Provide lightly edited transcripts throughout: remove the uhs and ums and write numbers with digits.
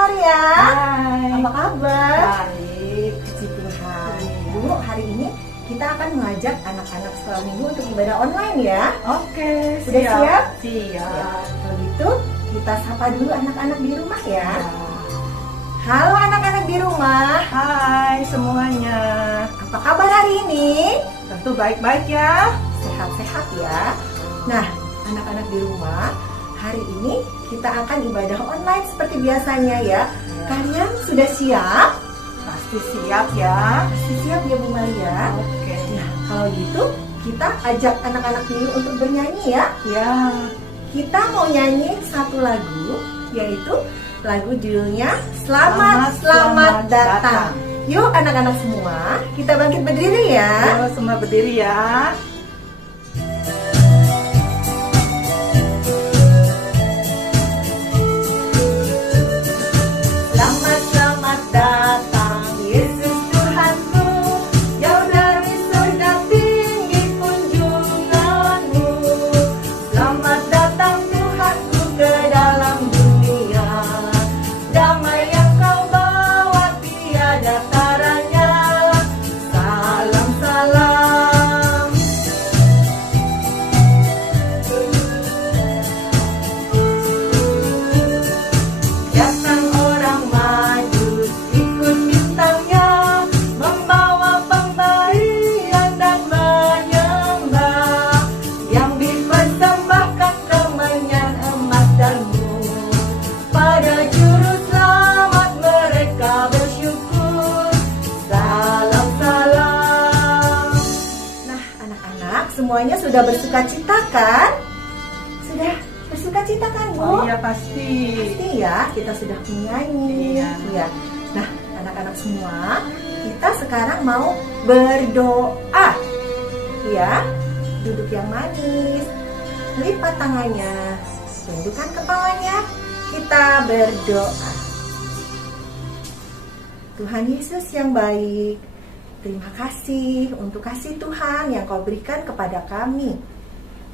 Maria. Hai. Apa kabar? Baik. Puji Tuhan. Iya. Bu, hari ini kita akan mengajak anak-anak sekolah minggu untuk ibadah online ya. Oke, Udah siap? Siap. Kalau gitu, kita sapa dulu anak-anak di rumah ya. Ya. Halo anak-anak di rumah. Hai semuanya. Apa kabar hari ini? Tentu baik-baik ya. Sehat-sehat ya. Nah, anak-anak di rumah, hari ini kita akan ibadah online seperti biasanya ya. Kalian sudah siap? Pasti siap ya. Pasti siap ya Bu Maria? Oke. Nah, kalau gitu kita ajak anak-anak dulu untuk bernyanyi ya. Ya. Kita mau nyanyi satu lagu, yaitu lagu judulnya Selamat Datang. Yuk anak-anak semua, kita bangkit berdiri ya. Ayo semua berdiri ya. Selamat datang Yesus Tuhanku, jauh dari surga tinggi kunjunganmu. Selamat datang Tuhanku ke dalam dunia, damai yang kau bawa tiada taranya. Salam salam. Datang orang majus ikut bintangnya, membawa pemberian dan menyembah, yang dipersembahkan kemenyan emas dan murni. Pada juru selamat mereka bersyukur. Salam salam. Nah anak-anak semuanya sudah bersukacita kan? Sudah bersukacita kan Bu? Oh iya pasti. Pasti ya, kita sudah menyanyi. Iya. Iya. Nah, anak-anak semua, kita sekarang mau berdoa. Ya, duduk yang manis, lipat tangannya, tundukkan kepalanya. Kita berdoa. Tuhan Yesus yang baik, terima kasih untuk kasih Tuhan yang kau berikan kepada kami.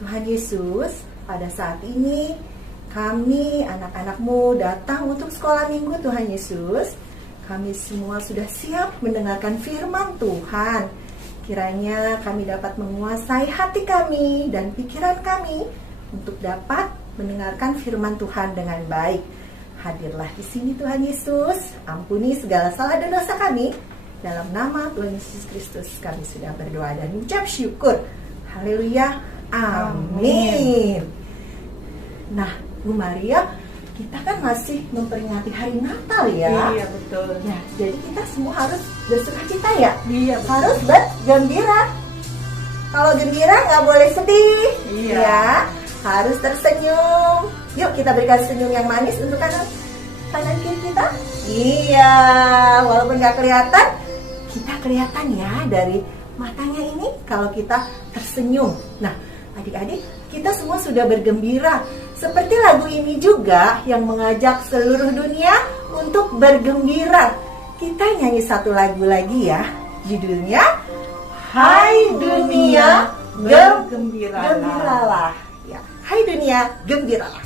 Tuhan Yesus, pada saat ini kami anak-anakmu datang untuk sekolah minggu Tuhan Yesus. Kami semua sudah siap mendengarkan firman Tuhan. Kiranya kami dapat menguasai hati kami dan pikiran kami untuk dapat mendengarkan firman Tuhan dengan baik. Hadirlah di sini Tuhan Yesus, ampuni segala salah dan dosa kami. Dalam nama Tuhan Yesus Kristus kami sudah berdoa dan mengucap syukur. Haleluya, amin. Nah, Bu Maria, kita kan masih memperingati hari Natal ya. Iya betul. Ya, jadi kita semua harus bersukacita ya. Iya betul. Harus bergembira. Kalau gembira nggak boleh sedih. Iya. Ya, harus tersenyum. Yuk kita berikan senyum yang manis untuk kanan kiri kita. Iya, walaupun nggak kelihatan, kita kelihatan ya dari matanya ini kalau kita tersenyum. Nah, adik-adik, kita semua sudah bergembira. Seperti lagu ini juga yang mengajak seluruh dunia untuk bergembira. Kita nyanyi satu lagu lagi ya. Judulnya Hai Dunia Gembiralah. Ya, Hai Dunia Gembiralah.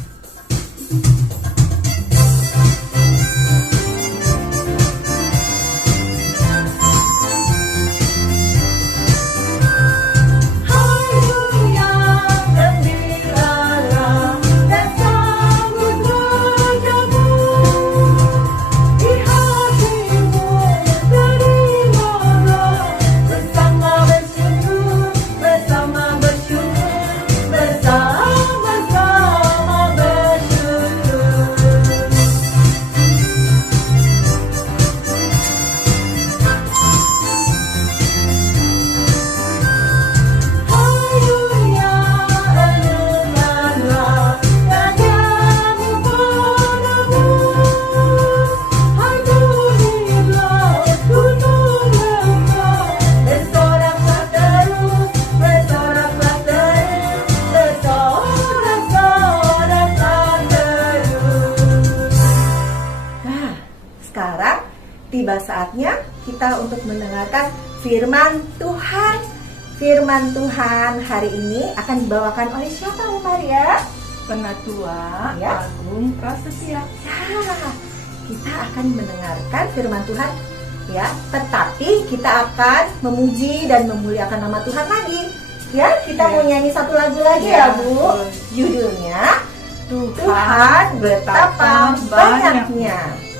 Tiba saatnya kita untuk mendengarkan firman Tuhan. Firman Tuhan hari ini akan dibawakan oleh siapa Bu Maria? Penatua Ya. Agung Prasetya. Ya, kita akan mendengarkan firman Tuhan ya, tetapi kita akan memuji dan memuliakan nama Tuhan lagi. Ya, kita mau nyanyi satu lagu lagi ya, Bu. Judulnya Tuhan betapa banyaknya.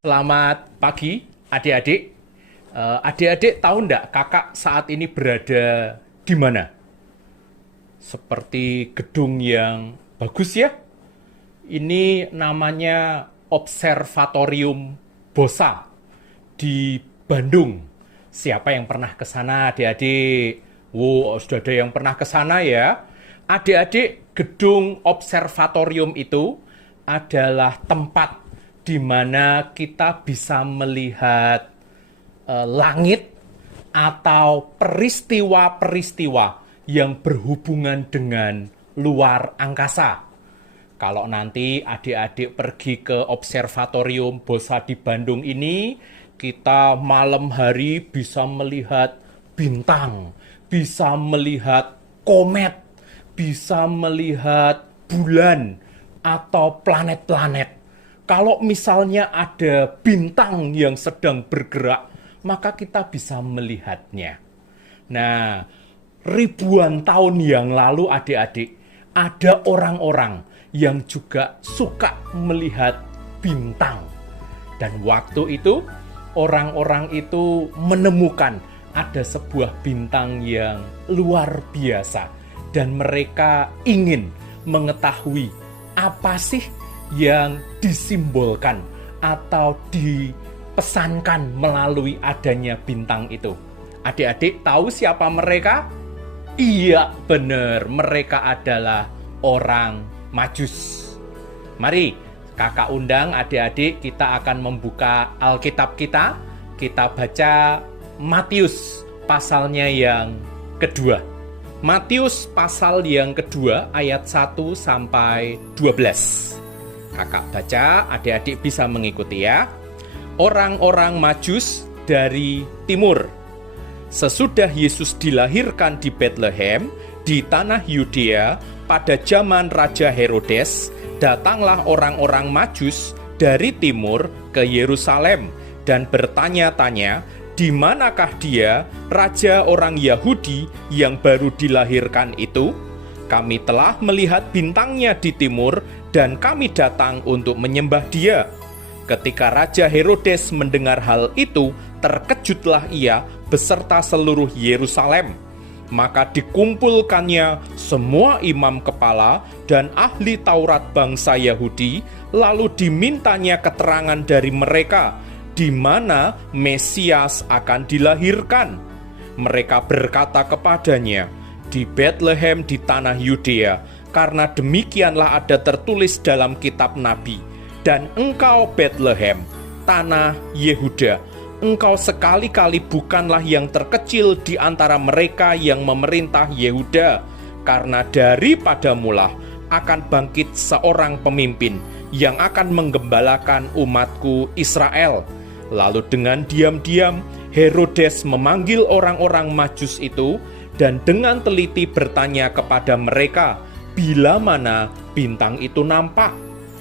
Selamat pagi adik-adik. Adik-adik tahu enggak kakak saat ini berada di mana? Seperti gedung yang bagus ya. Ini namanya Observatorium Bosa di Bandung. Siapa yang pernah ke sana adik-adik? Wow, sudah ada yang pernah ke sana ya. Adik-adik, gedung observatorium itu adalah tempat di mana kita bisa melihat langit atau peristiwa-peristiwa yang berhubungan dengan luar angkasa. Kalau nanti adik-adik pergi ke Observatorium Bosa di Bandung ini, kita malam hari bisa melihat bintang, bisa melihat komet, bisa melihat bulan atau planet-planet. Kalau misalnya ada bintang yang sedang bergerak, maka kita bisa melihatnya. Nah, ribuan tahun yang lalu adik-adik, ada orang-orang yang juga suka melihat bintang. Dan waktu itu, orang-orang itu menemukan ada sebuah bintang yang luar biasa. Dan mereka ingin mengetahui apa sih yang disimbolkan atau dipesankan melalui adanya bintang itu. Adik-adik tahu siapa mereka? Iya, benar. Mereka adalah orang Majus. Mari, kakak undang adik-adik, kita akan membuka Alkitab kita. Kita baca Matius pasalnya yang kedua. Matius pasal yang kedua ayat 1 sampai 12. Kakak baca, adik-adik bisa mengikuti ya. Orang-orang Majus dari timur. Sesudah Yesus dilahirkan di Bethlehem, di tanah Yudea, pada zaman Raja Herodes, datanglah orang-orang Majus dari timur ke Yerusalem dan bertanya-tanya di manakah dia, raja orang Yahudi yang baru dilahirkan itu? Kami telah melihat bintangnya di timur, dan kami datang untuk menyembah dia." Ketika Raja Herodes mendengar hal itu, terkejutlah ia beserta seluruh Yerusalem. Maka dikumpulkannya semua imam kepala dan ahli Taurat bangsa Yahudi, lalu dimintanya keterangan dari mereka di mana Mesias akan dilahirkan. Mereka berkata kepadanya, "Di Betlehem di tanah Yudea, karena demikianlah ada tertulis dalam kitab Nabi, dan engkau Betlehem, tanah Yehuda, engkau sekali-kali bukanlah yang terkecil di antara mereka yang memerintah Yehuda, karena daripada mula akan bangkit seorang pemimpin yang akan menggembalakan umatku Israel." Lalu dengan diam-diam Herodes memanggil orang-orang Majus itu dan dengan teliti bertanya kepada mereka bila mana bintang itu nampak.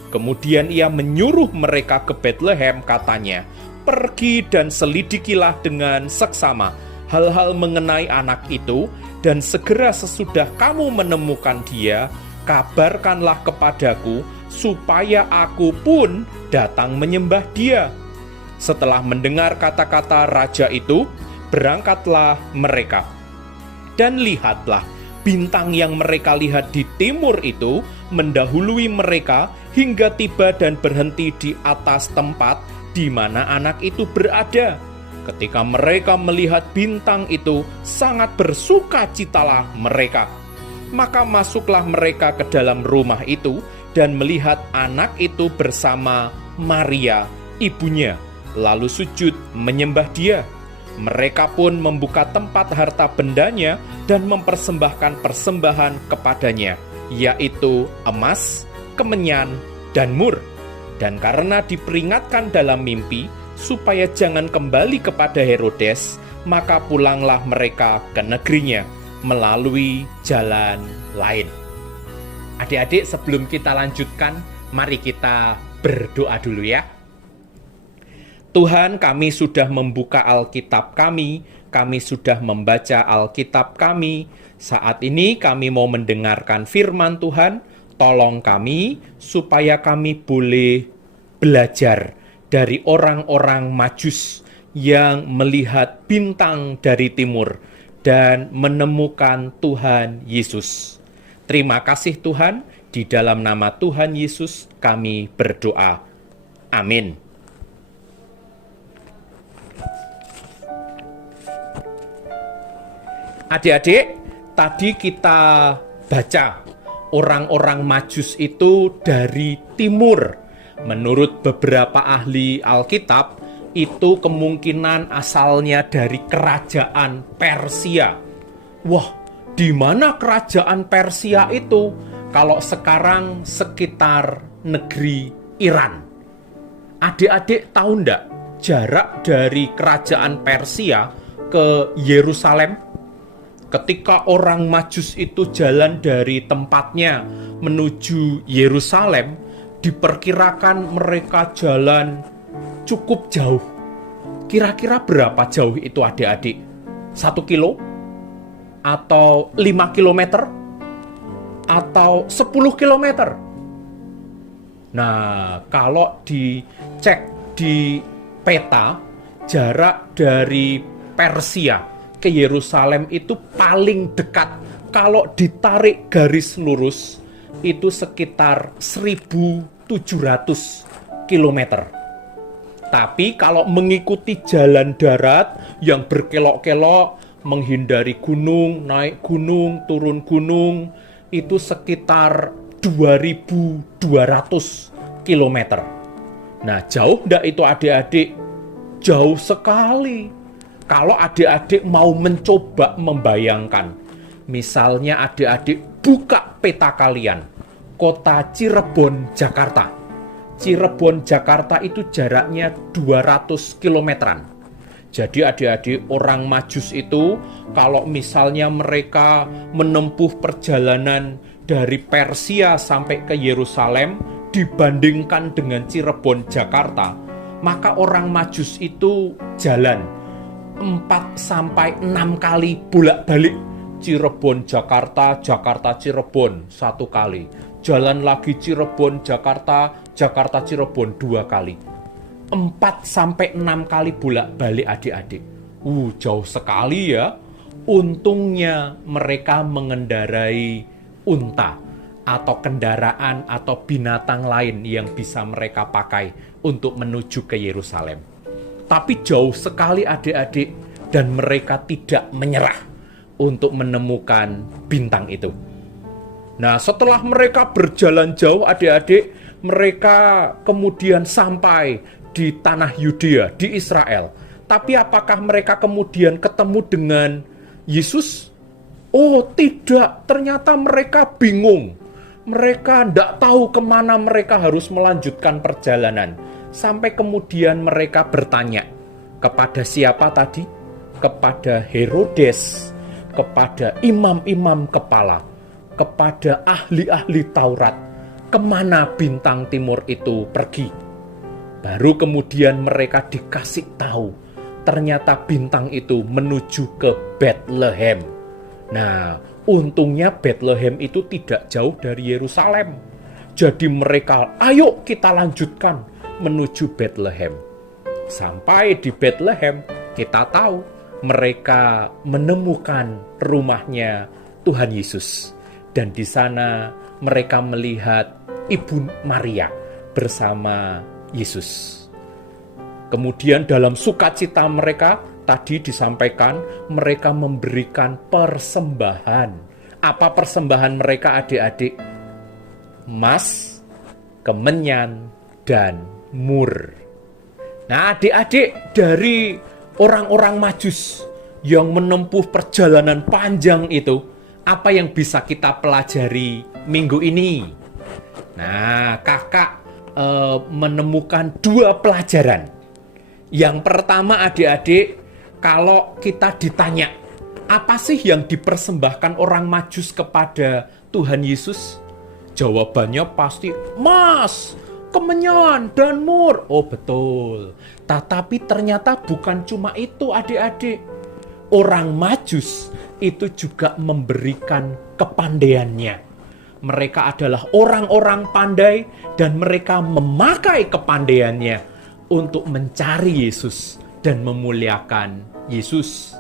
Kemudian ia menyuruh mereka ke Betlehem, katanya, "Pergi dan selidikilah dengan seksama hal-hal mengenai anak itu, dan segera sesudah kamu menemukan dia, kabarkanlah kepadaku, supaya aku pun datang menyembah dia." Setelah mendengar kata-kata raja itu, berangkatlah mereka. Dan lihatlah, bintang yang mereka lihat di timur itu mendahului mereka hingga tiba dan berhenti di atas tempat di mana anak itu berada. Ketika mereka melihat bintang itu, sangat bersukacitalah mereka. Maka masuklah mereka ke dalam rumah itu dan melihat anak itu bersama Maria, ibunya, lalu sujud menyembah dia. Mereka pun membuka tempat harta bendanya dan mempersembahkan persembahan kepadanya, yaitu emas, kemenyan, dan mur. Dan karena diperingatkan dalam mimpi supaya jangan kembali kepada Herodes, maka pulanglah mereka ke negerinya melalui jalan lain. Adik-adik, sebelum kita lanjutkan, mari kita berdoa dulu ya. Tuhan, kami sudah membuka Alkitab kami sudah membaca Alkitab kami. Saat ini kami mau mendengarkan firman Tuhan. Tolong kami supaya kami boleh belajar dari orang-orang Majus yang melihat bintang dari timur dan menemukan Tuhan Yesus. Terima kasih Tuhan, di dalam nama Tuhan Yesus kami berdoa. Amin. Adik-adik, tadi kita baca orang-orang Majus itu dari timur. Menurut beberapa ahli Alkitab, itu kemungkinan asalnya dari kerajaan Persia. Wah, di mana kerajaan Persia itu? Kalau sekarang sekitar negeri Iran. Adik-adik tahu enggak jarak dari kerajaan Persia ke Yerusalem? Ketika orang Majus itu jalan dari tempatnya menuju Yerusalem, diperkirakan mereka jalan cukup jauh. Kira-kira berapa jauh itu adik-adik? 1 kilo? Atau 5 kilometer? Atau 10 kilometer? Nah, kalau dicek di peta, jarak dari Persia ke Yerusalem itu paling dekat. Kalau ditarik garis lurus, itu sekitar 1.700 km. Tapi kalau mengikuti jalan darat yang berkelok-kelok, menghindari gunung, naik gunung, turun gunung, itu sekitar 2.200 km. Nah, jauh enggak itu adik-adik? Jauh sekali. Kalau adik-adik mau mencoba membayangkan, misalnya adik-adik buka peta kalian, kota Cirebon, Jakarta. Cirebon, Jakarta itu jaraknya 200 kilometeran. Jadi adik-adik, orang Majus itu kalau misalnya mereka menempuh perjalanan dari Persia sampai ke Yerusalem dibandingkan dengan Cirebon, Jakarta, maka orang Majus itu jalan 4-6 kali bolak-balik. Cirebon Jakarta, Jakarta Cirebon 1 kali. Jalan lagi Cirebon Jakarta, Jakarta Cirebon 2 kali. 4-6 kali bolak-balik adik-adik. Jauh sekali ya. Untungnya mereka mengendarai unta atau kendaraan atau binatang lain yang bisa mereka pakai untuk menuju ke Yerusalem. Tapi jauh sekali adik-adik, dan mereka tidak menyerah untuk menemukan bintang itu. Nah, setelah mereka berjalan jauh adik-adik, mereka kemudian sampai di tanah Yudea, di Israel. Tapi apakah mereka kemudian ketemu dengan Yesus? Oh tidak, ternyata mereka bingung. Mereka tidak tahu kemana mereka harus melanjutkan perjalanan. Sampai kemudian mereka bertanya kepada siapa tadi? Kepada Herodes, kepada imam-imam kepala, kepada ahli-ahli Taurat. Kemana bintang timur itu pergi? Baru kemudian mereka dikasih tahu. Ternyata bintang itu menuju ke Bethlehem. Nah, untungnya Bethlehem itu tidak jauh dari Yerusalem. Jadi mereka, ayo kita lanjutkan menuju Bethlehem. Sampai di Bethlehem, kita tahu mereka menemukan rumahnya Tuhan Yesus. Dan di sana mereka melihat Ibu Maria bersama Yesus. Kemudian dalam sukacita mereka, tadi disampaikan, mereka memberikan persembahan. Apa persembahan mereka adik-adik? Emas, kemenyan, dan mur. Nah adik-adik, dari orang-orang Majus yang menempuh perjalanan panjang itu, apa yang bisa kita pelajari minggu ini? Nah, kakak menemukan 2 pelajaran. Yang pertama adik-adik, kalau kita ditanya, apa sih yang dipersembahkan orang Majus kepada Tuhan Yesus? Jawabannya pasti emas, kemenyan, dan mur. Oh betul. Tetapi ternyata bukan cuma itu adik-adik. Orang Majus itu juga memberikan kepandaiannya. Mereka adalah orang-orang pandai dan mereka memakai kepandaiannya untuk mencari Yesus dan memuliakan Yesus.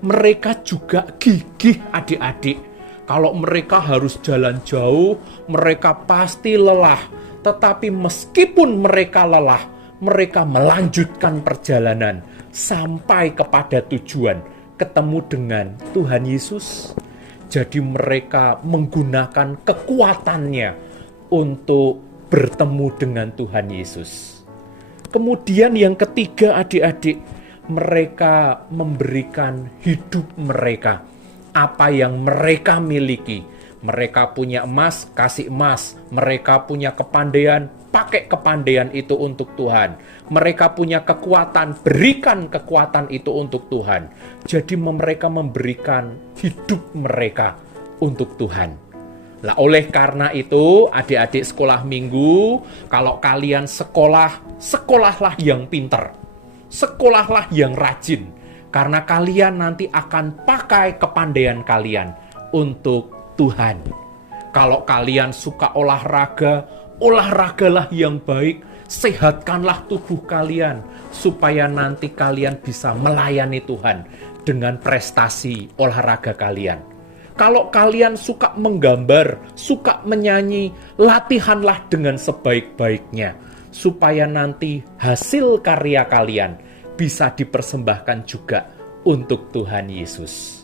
Mereka juga gigih adik-adik. Kalau mereka harus jalan jauh, mereka pasti lelah. Tetapi meskipun mereka lelah, mereka melanjutkan perjalanan sampai kepada tujuan, ketemu dengan Tuhan Yesus. Jadi mereka menggunakan kekuatannya untuk bertemu dengan Tuhan Yesus. Kemudian yang ketiga adik-adik, mereka memberikan hidup mereka. Apa yang mereka miliki. Mereka punya emas, kasih emas. Mereka punya kepandaian, pakai kepandaian itu untuk Tuhan. Mereka punya kekuatan, berikan kekuatan itu untuk Tuhan. Jadi mereka memberikan hidup mereka untuk Tuhan. Nah, oleh karena itu, adik-adik sekolah minggu, kalau kalian sekolah, sekolahlah yang pintar. Sekolahlah yang rajin. Karena kalian nanti akan pakai kepandaian kalian untuk Tuhan. Kalau kalian suka olahraga, olahragalah yang baik. Sehatkanlah tubuh kalian. Supaya nanti kalian bisa melayani Tuhan dengan prestasi olahraga kalian. Kalau kalian suka menggambar, suka menyanyi, latihanlah dengan sebaik-baiknya. Supaya nanti hasil karya kalian bisa dipersembahkan juga untuk Tuhan Yesus.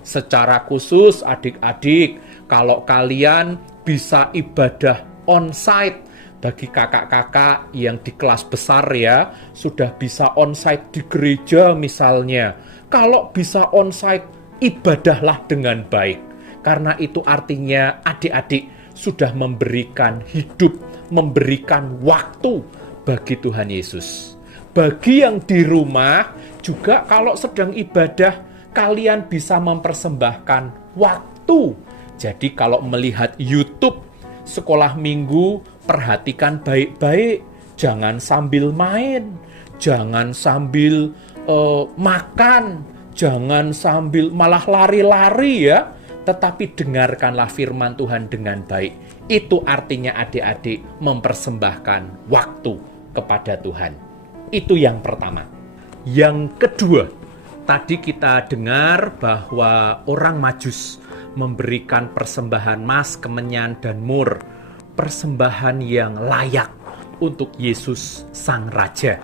Secara khusus adik-adik, kalau kalian bisa ibadah onsite, bagi kakak-kakak yang di kelas besar ya, sudah bisa onsite di gereja misalnya. Kalau bisa onsite, ibadahlah dengan baik. Karena itu artinya adik-adik sudah memberikan hidup, memberikan waktu bagi Tuhan Yesus. Bagi yang di rumah juga kalau sedang ibadah, kalian bisa mempersembahkan waktu. Jadi kalau melihat YouTube sekolah minggu, perhatikan baik-baik. Jangan sambil main, jangan sambil makan, jangan sambil malah lari-lari ya, tetapi dengarkanlah firman Tuhan dengan baik. Itu artinya adik-adik mempersembahkan waktu kepada Tuhan. Itu yang pertama. Yang kedua, tadi kita dengar bahwa orang Majus memberikan persembahan emas, kemenyan, dan mur. Persembahan yang layak untuk Yesus Sang Raja.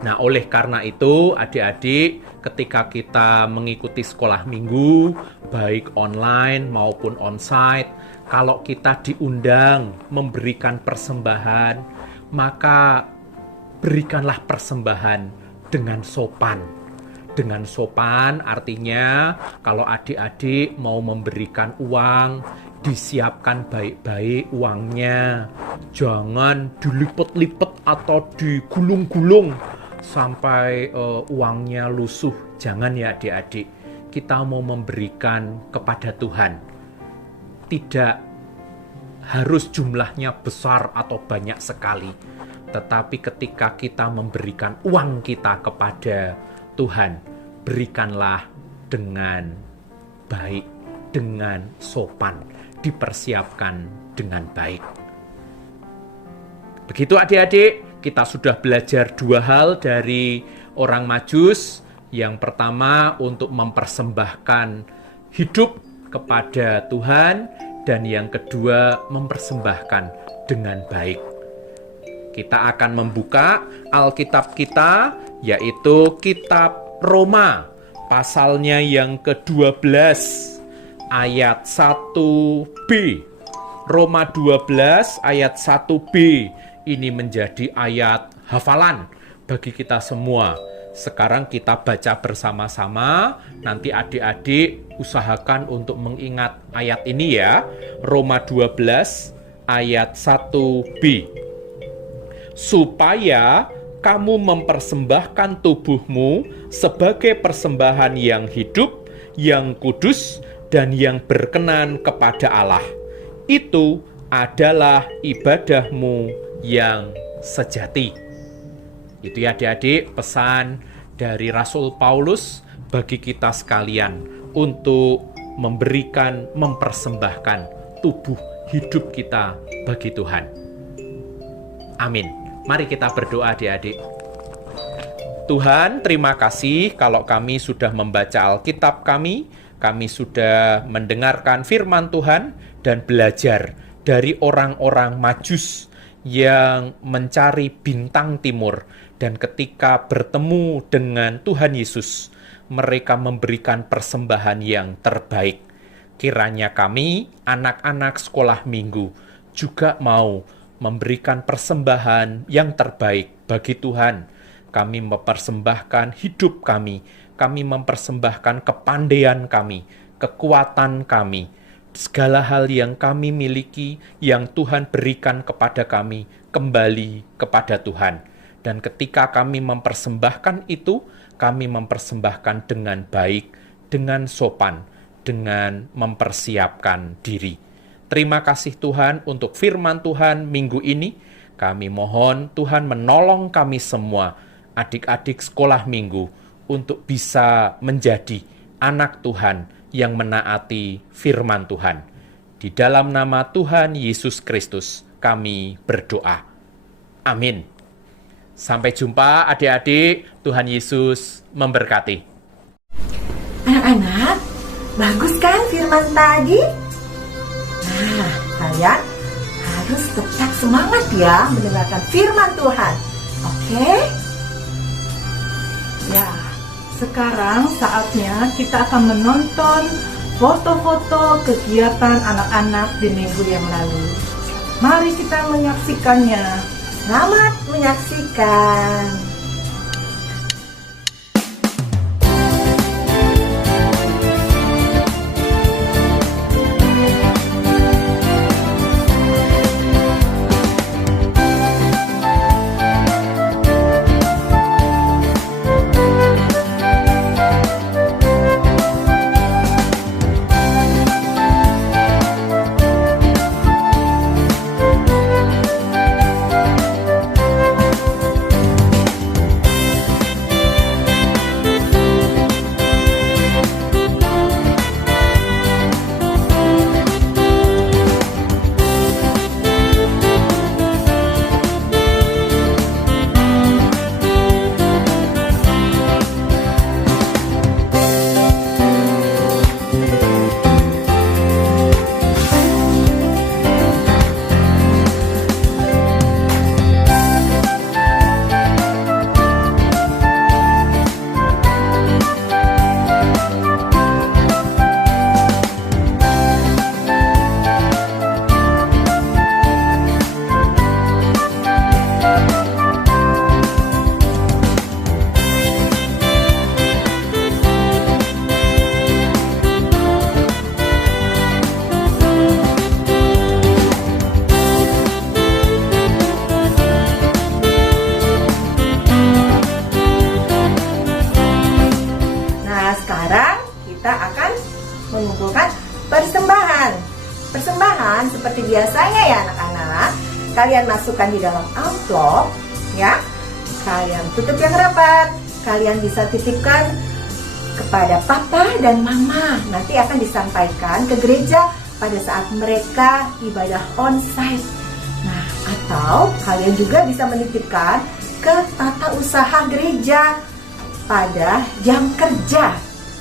Nah, oleh karena itu, adik-adik, ketika kita mengikuti sekolah minggu, baik online maupun onsite, kalau kita diundang memberikan persembahan, maka berikanlah persembahan dengan sopan. Dengan sopan artinya kalau adik-adik mau memberikan uang, disiapkan baik-baik uangnya. Jangan dilipet-lipet atau digulung-gulung sampai uangnya lusuh. Jangan ya adik-adik. Kita mau memberikan kepada Tuhan. Tidak harus jumlahnya besar atau banyak sekali. Tetapi ketika kita memberikan uang kita kepada Tuhan, berikanlah dengan baik, dengan sopan, dipersiapkan dengan baik. Begitu adik-adik, kita sudah belajar dua hal dari orang Majus. Yang pertama untuk mempersembahkan hidup kepada Tuhan, dan yang kedua mempersembahkan dengan baik. Kita akan membuka Alkitab kita, yaitu kitab Roma, pasalnya yang ke-12, ayat 1b. Roma 12 ayat 1b, ini menjadi ayat hafalan bagi kita semua. Sekarang kita baca bersama-sama, nanti adik-adik usahakan untuk mengingat ayat ini ya. Roma 12 ayat 1b. Supaya kamu mempersembahkan tubuhmu sebagai persembahan yang hidup, yang kudus, dan yang berkenan kepada Allah. Itu adalah ibadahmu yang sejati. Itu ya adik-adik pesan dari Rasul Paulus bagi kita sekalian untuk mempersembahkan tubuh hidup kita bagi Tuhan. Amin. Mari kita berdoa adik-adik. Tuhan, terima kasih kalau kami sudah membaca Alkitab kami sudah mendengarkan firman Tuhan dan belajar dari orang-orang Majus yang mencari bintang timur, dan ketika bertemu dengan Tuhan Yesus, mereka memberikan persembahan yang terbaik. Kiranya kami, anak-anak sekolah minggu, juga mau memberikan persembahan yang terbaik bagi Tuhan. Kami mempersembahkan hidup kami mempersembahkan kepandaian kami, kekuatan kami, segala hal yang kami miliki, yang Tuhan berikan kepada kami, kembali kepada Tuhan. Dan ketika kami mempersembahkan itu, kami mempersembahkan dengan baik, dengan sopan, dengan mempersiapkan diri. Terima kasih Tuhan untuk firman Tuhan minggu ini. Kami mohon Tuhan menolong kami semua, adik-adik sekolah minggu, untuk bisa menjadi anak Tuhan yang menaati firman Tuhan. Di dalam nama Tuhan Yesus Kristus kami berdoa. Amin. Sampai jumpa adik-adik, Tuhan Yesus memberkati. Anak-anak, bagus kan firman tadi? Nah, kalian harus tetap semangat ya mendengarkan firman Tuhan. Oke? Ya, sekarang saatnya kita akan menonton foto-foto kegiatan anak-anak di minggu yang lalu. Mari kita menyaksikannya. Selamat menyaksikan. mengumpulkan persembahan. Persembahan seperti biasanya ya anak-anak. Kalian masukkan di dalam amplop ya. Kalian tutup yang rapat. Kalian bisa titipkan kepada papa dan mama. Nanti akan disampaikan ke gereja pada saat mereka ibadah onsite. Nah, atau kalian juga bisa menitipkan ke tata usaha gereja pada jam kerja.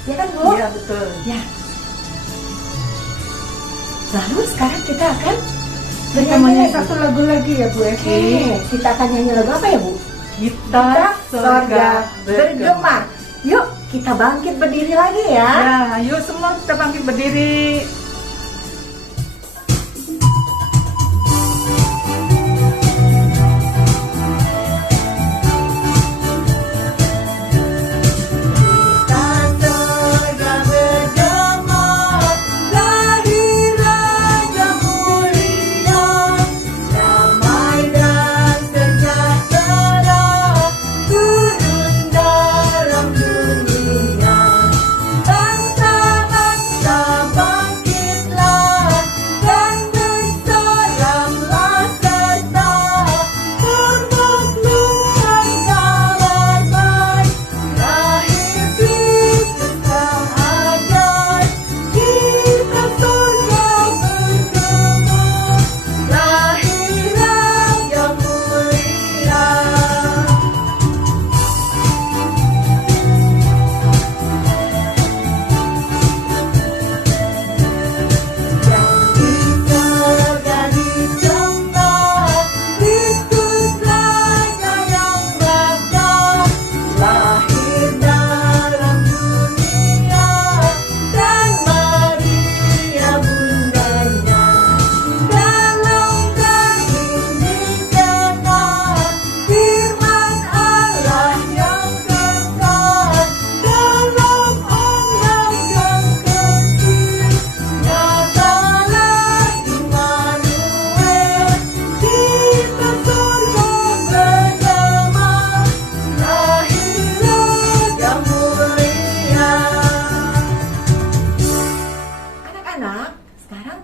Ya kan, Bu? Iya, betul. Ya. Lalu sekarang kita akan Kita menyanyi satu lagu lagi ya Bu Evi. Kita akan nyanyi lagu apa ya, Bu? Kita Sorga bergema. Yuk, kita bangkit berdiri lagi ya. Ya, ayo semua kita bangkit berdiri.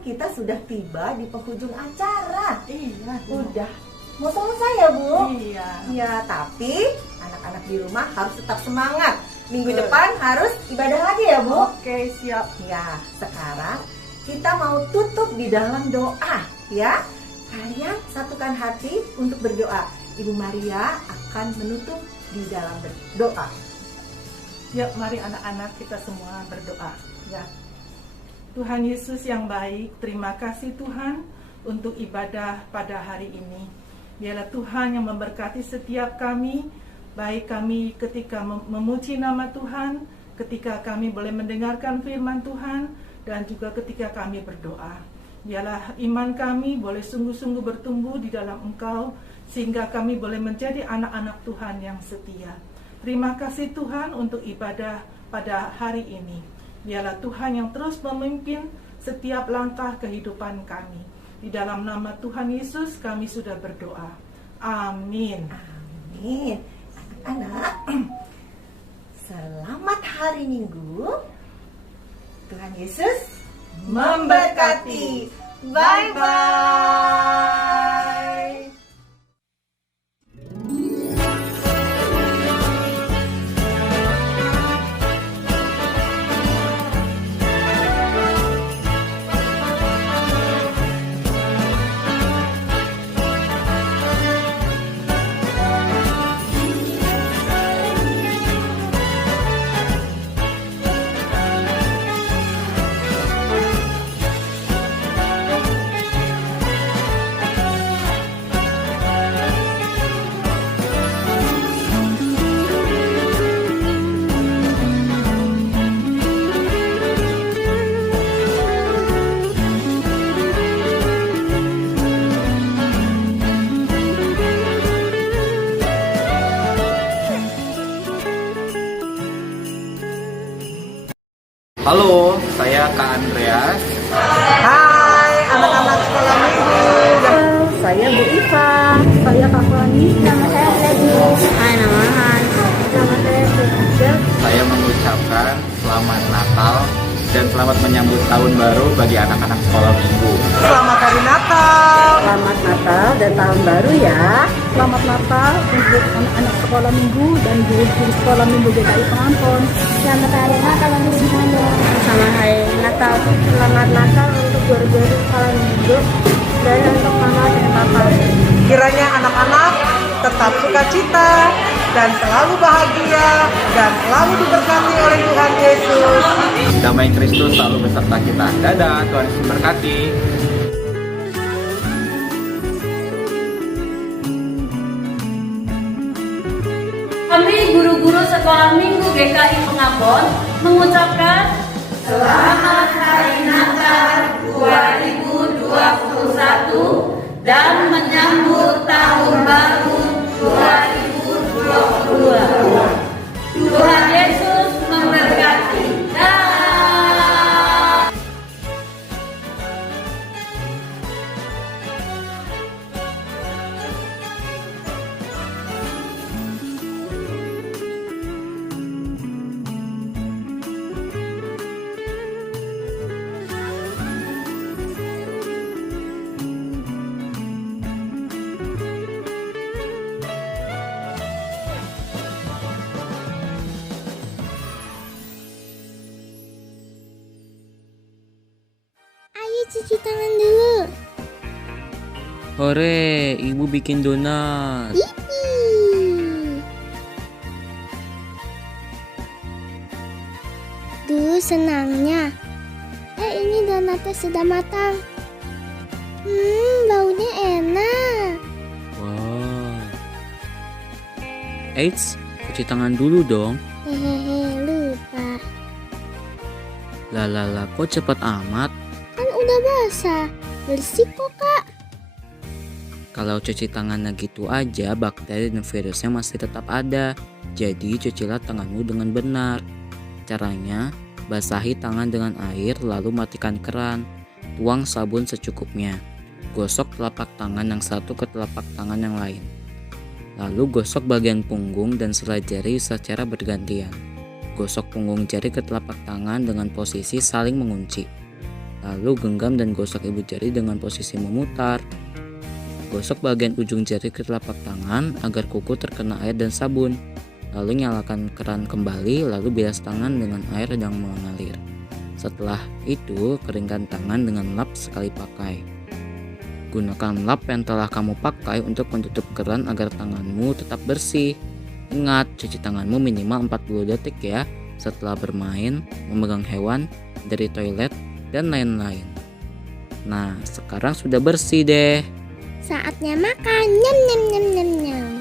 Kita sudah tiba di penghujung acara. Iya, Udah mau selesai ya, Bu? Iya. Ya, tapi anak-anak di rumah harus tetap semangat. Minggu Betul. depan harus ibadah lagi ya, Bu? Oke, siap. Ya, sekarang kita mau tutup di dalam doa ya. Kalian satukan hati untuk berdoa. Ibu Maria akan menutup di dalam doa. Ya, mari anak-anak kita semua berdoa. Ya. Tuhan Yesus yang baik, terima kasih Tuhan untuk ibadah pada hari ini. Biarlah Tuhan yang memberkati setiap kami, baik kami ketika memuji nama Tuhan, ketika kami boleh mendengarkan firman Tuhan, dan juga ketika kami berdoa. Biarlah iman kami boleh sungguh-sungguh bertumbuh di dalam Engkau, sehingga kami boleh menjadi anak-anak Tuhan yang setia. Terima kasih Tuhan untuk ibadah pada hari ini. Biarlah Tuhan yang terus memimpin setiap langkah kehidupan kami. Di dalam nama Tuhan Yesus kami sudah berdoa. Amin. Amin. Anak-anak, selamat hari Minggu. Tuhan Yesus memberkati. Bye-bye. Halo, saya Kak Andreas. Hai anak-anak sekolah minggu. Saya Bu Iva. Saya Kak Fani. Nama saya Freddy. Hai, nama Han. Nama saya Freddy. Saya mengucapkan selamat Natal dan selamat menyambut tahun baru bagi anak-anak sekolah minggu. Selamat Hari Natal. Selamat Natal dan tahun baru ya. Selamat Natal untuk anak-anak sekolah minggu dan guru-guru sekolah minggu GKI Pengampon. Selamat Hari Natal untuk semuanya. Selamat Hari Natal. Selamat Natal untuk guru-guru sekolah minggu dan untuk mama dan papa. Kiranya anak-anak tetap sukacita dan selalu bahagia dan selalu diberkati oleh Tuhan Yesus. Damai Kristus selalu beserta kita. Dadah, Tuhan Yesus berkati. Kami guru-guru sekolah minggu GKI Pengampon mengucapkan Selamat Hari Natal 2021 dan menyambut Tahun Baru 2022. Tuhan Yesus memberkati. Dah. Ayo cuci tangan dulu. Hore, ibu bikin donat. Yippee. Duh, senangnya. Ini donatnya sudah matang. Baunya enak. Wow. Eits, cuci tangan dulu dong. Hehehe, lupa. Lalala, kok cepet amat? Kan udah basah. Bersih kok, Kak. Kalau cuci tangannya gitu aja, bakteri dan virusnya masih tetap ada. Jadi cucilah tanganmu dengan benar. Caranya, basahi tangan dengan air lalu matikan keran. Tuang sabun secukupnya. Gosok telapak tangan yang satu ke telapak tangan yang lain. Lalu gosok bagian punggung dan selai jari secara bergantian. Gosok punggung jari ke telapak tangan dengan posisi saling mengunci. Lalu genggam dan gosok ibu jari dengan posisi memutar. Gosok bagian ujung jari ke telapak tangan agar kuku terkena air dan sabun. Lalu nyalakan keran kembali, lalu bilas tangan dengan air yang mengalir. Setelah itu, keringkan tangan dengan lap sekali pakai. Gunakan lap yang telah kamu pakai untuk menutup keran agar tanganmu tetap bersih. Ingat, cuci tanganmu minimal 40 detik ya, setelah bermain, memegang hewan, dari toilet, dan lain-lain. Nah, sekarang sudah bersih deh. Saatnya makan. Nyam nyam nyam nyam nyam.